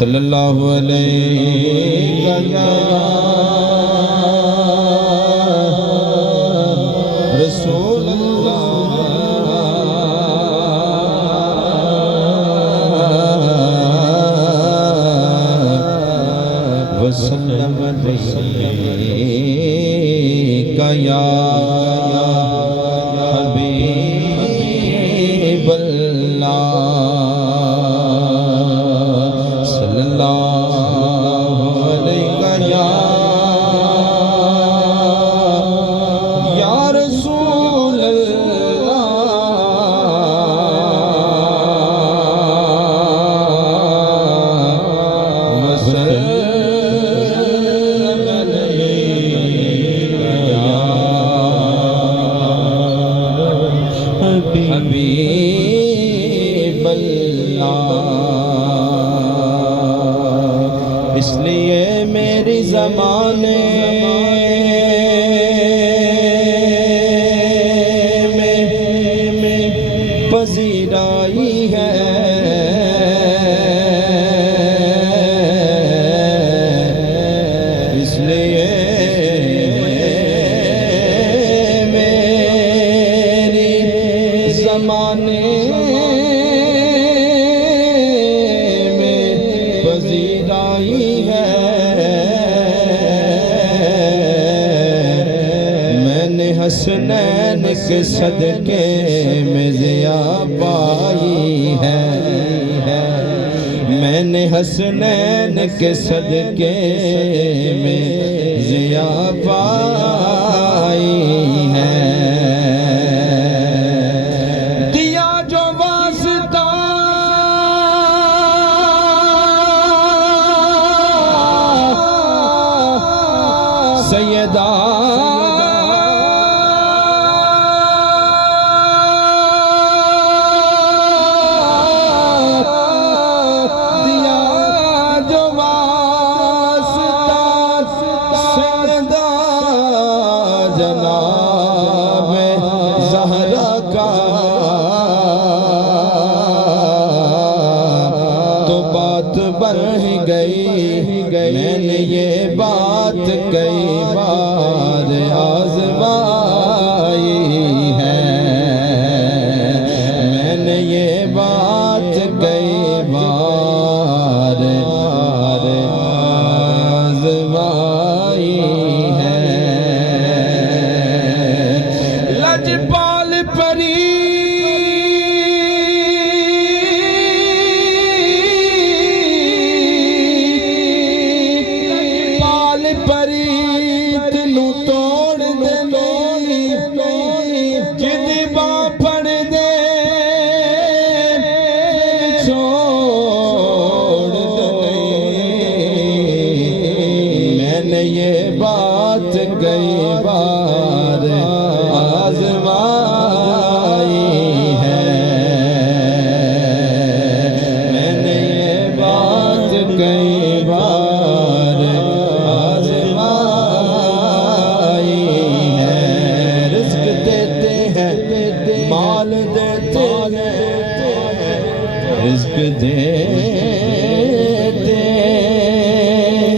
सल्लल्लाहु अलैहि रसूल वसल्लम या हबीबल्लाह सल्लल्लाहु अलैहि या रसूल हबीबल्लाह। इसलिए मेरी ज़माने में पजीराई है, इसलिए मेरी ज़माने में पजीराई है। मैंने हसनैन के सदके में ज़िया पाई है, मैंने हसनैन के सदके में ज़िया पाई है। दिया जो वास्ता सैयदा जनाब ज़हरा का, तो बात बढ़ गई। मैंने ये बात कई बार आज़माई है, मैंने ये बात कई बार आज़माई है। लजपाल परी पाल परीत नू तोड़ दे, जिदी बां फड़ दे छोड़ दे। मैंने ये बात कई बार आज़माई है, मैंने ये बात कई बार आज़माई है। रिज़्क़ देते हैं माल देते हैं, रिज़्क़ देते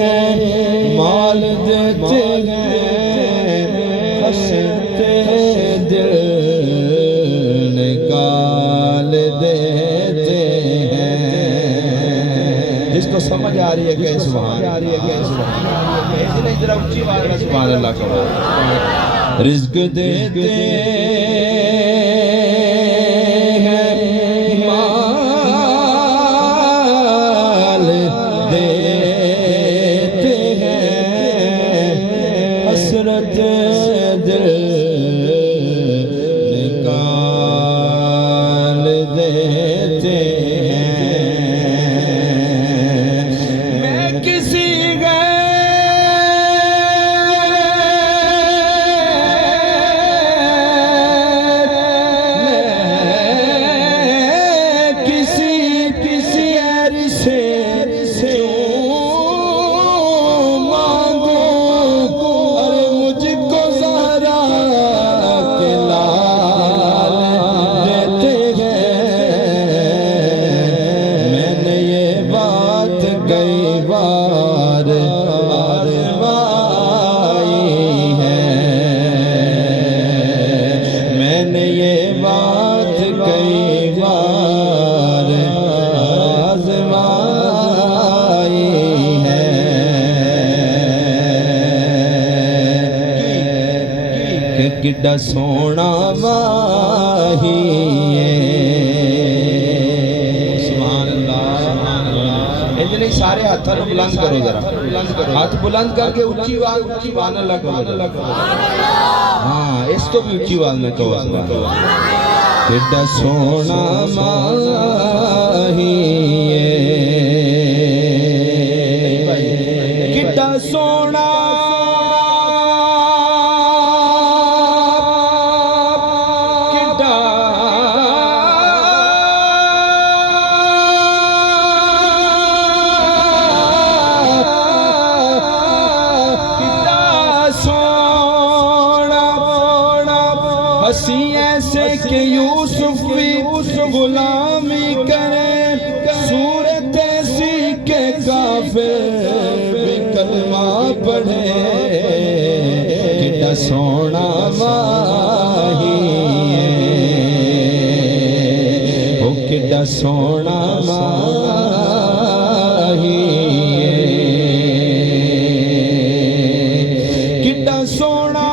हैं माल देते हैं, हंसते दिल निकाल देते हैं। जिसको समझ आ रही है कहीं सुभान, आ रही है कहीं सुभान, इधर ऊंची आवाज़ में सुभान अल्लाह का। रिज़्क़ देते हैं माल देते हैं, हसरत दिल निकाल देते हैं। मैं किसी गैर कई बार आजमाई है, मैंने ये बात कई बार आजमाई है। किड्डा सोना माही नहीं, सारे हाथों को बुलंद करो जरा, हाथ बुलंद करके ऊंची आवाज करो। हाँ, इस तो भी ऊंची आवाज में कहो। किड्डा सोना माही किड्डा सोना हसी ऐसे के यूसुफ भी गुलामी करे, सूरत ऐसी के काफिर भी कलमा पढ़े। किड्डा सोना माही ओ किड्डा सोना माही किड्डा सोना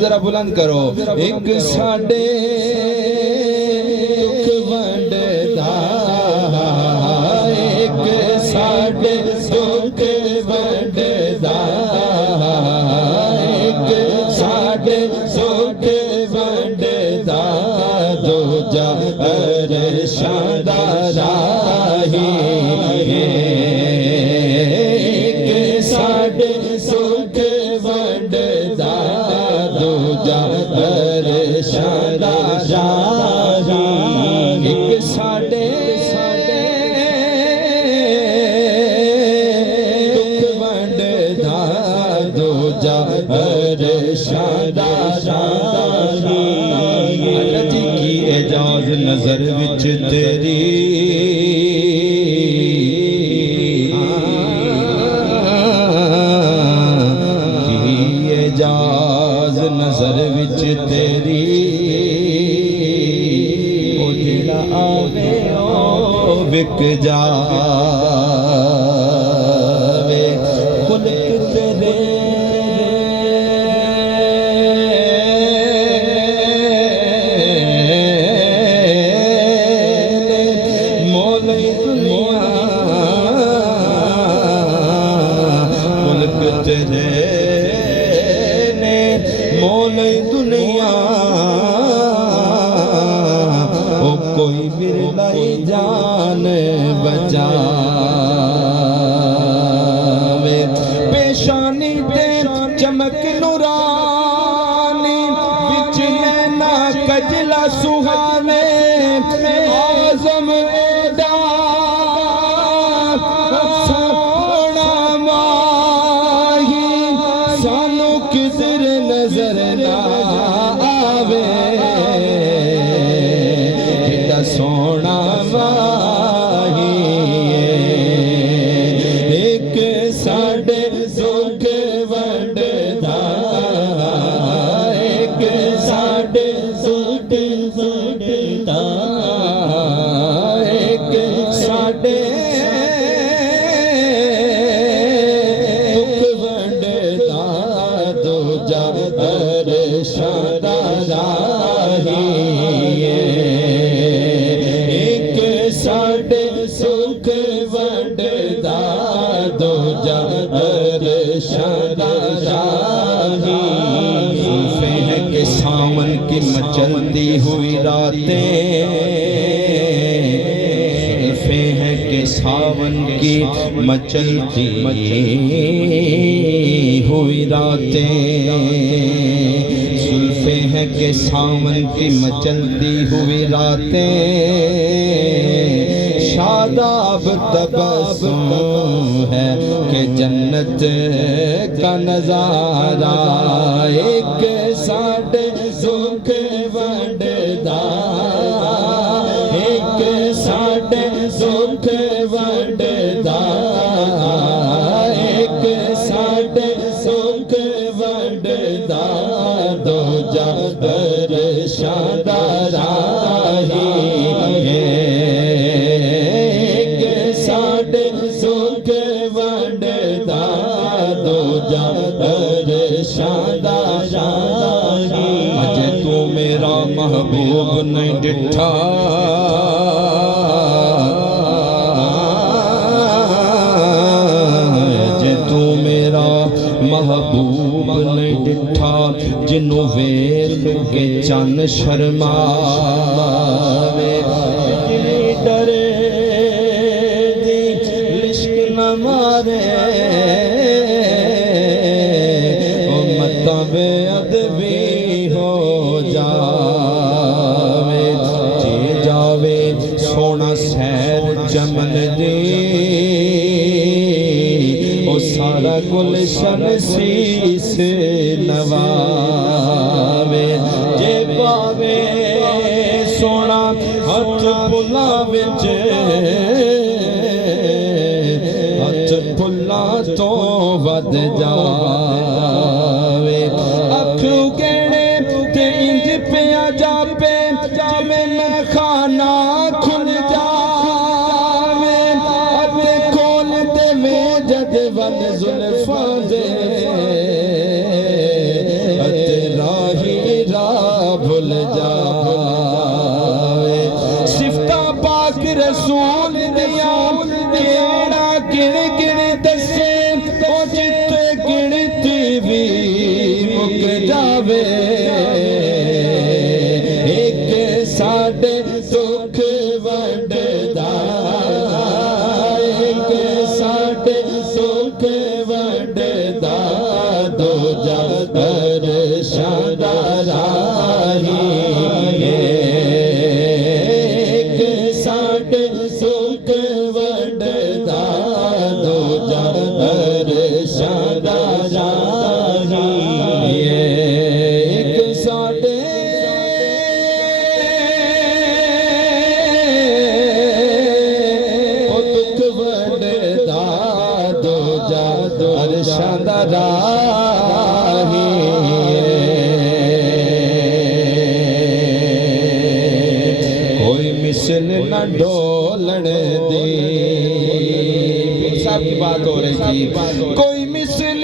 जरा बुलंद करो। एक साडे दुख वंडदा, एक साडे दुख वंडदा, एक साडे सुख वंडदा, दूजा अरशां दा राही। एक साडे सुख वंडदा, दूजा अरशां दा राही। एक साडे दुख वंडदा, दूजा अरशां दा राही। अल्लाह जी की एजाज नजर विच तेरी, नजर विच तेरी, ओ जिला आवे ओ विक जावे। खुलक तेरे मोले दुनिया, खुलक तेरे मोल दुनिया, ओ कोई बिरलाई जान बचावे। पेशानी ते चमक नूरानी, विच नैना कजला सुहावे। आज़म एदा सोना माही, सानू किधर नजर ना आवे। किड्डा सोना माही एक साडे सुख वंडदा, एक साडे सुख वंडदा, एक साडे दुख वंडदा, दूजा अरशां दा राही। एक साडे सुख वंडदा, दूजा अरशां दा राही। ज़ुल्फ़े हैं कि सावन की मचलती हुई रातें, ज़ुल्फ़े हैं कि सावन की मचलती हुई रातें, जुल्फे हैं कि सावन की मचलती हुई रातें, शादाब तबस्सुम है कि जन्नत का नजारा, एक साढ़े सुख वंडदा, एक साढ़े सुख वंडदा, एक साढ़े सुख वंडदा, दो जागर शादारा ही है, एक साढ़े सुख वंडदा, दो जागर शादारा ही। अजे तू मेरा महबूब नहीं डिठा, अजे तू मेरा महबूब नहीं डिठा, जिन्नू वेख के चन शर्मावे, जिन्नी डरे दी लिश्क न मारे, ओ मता बेअदबी हो जावे, जे जावे सोना सैर चमन दी, ओ सारा गुलशन शीस नवावे, जे पावे सोना हथ फुला विच, हथ फुला तो वध जावे, अखू गेणे ते इंज पिया जापे, जावे मैं खाना खुल जावे, अते खोल देवे जद वन जुल्फां दे, अते राही राह भुल जावे, सिफता पाक रसूल दिया केड़ा गिण गिण दसे, ओ जिते गिणती भी मुक जावे, एक साढ़े सुख वंडदा, एक साढ़े सुख वंडदा, दो जागर शादारा ही है, एक साढ़े सुख वंडदा, दो जागर शादारा ही है, एक साढ़े ओ दुख वंडदा, दो जागर शादारा ही है, कोई मिसल न डोलन दी, पीर साहब की बात हो रही थी, कोई मिसल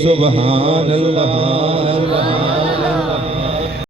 सुभान अल्लाह।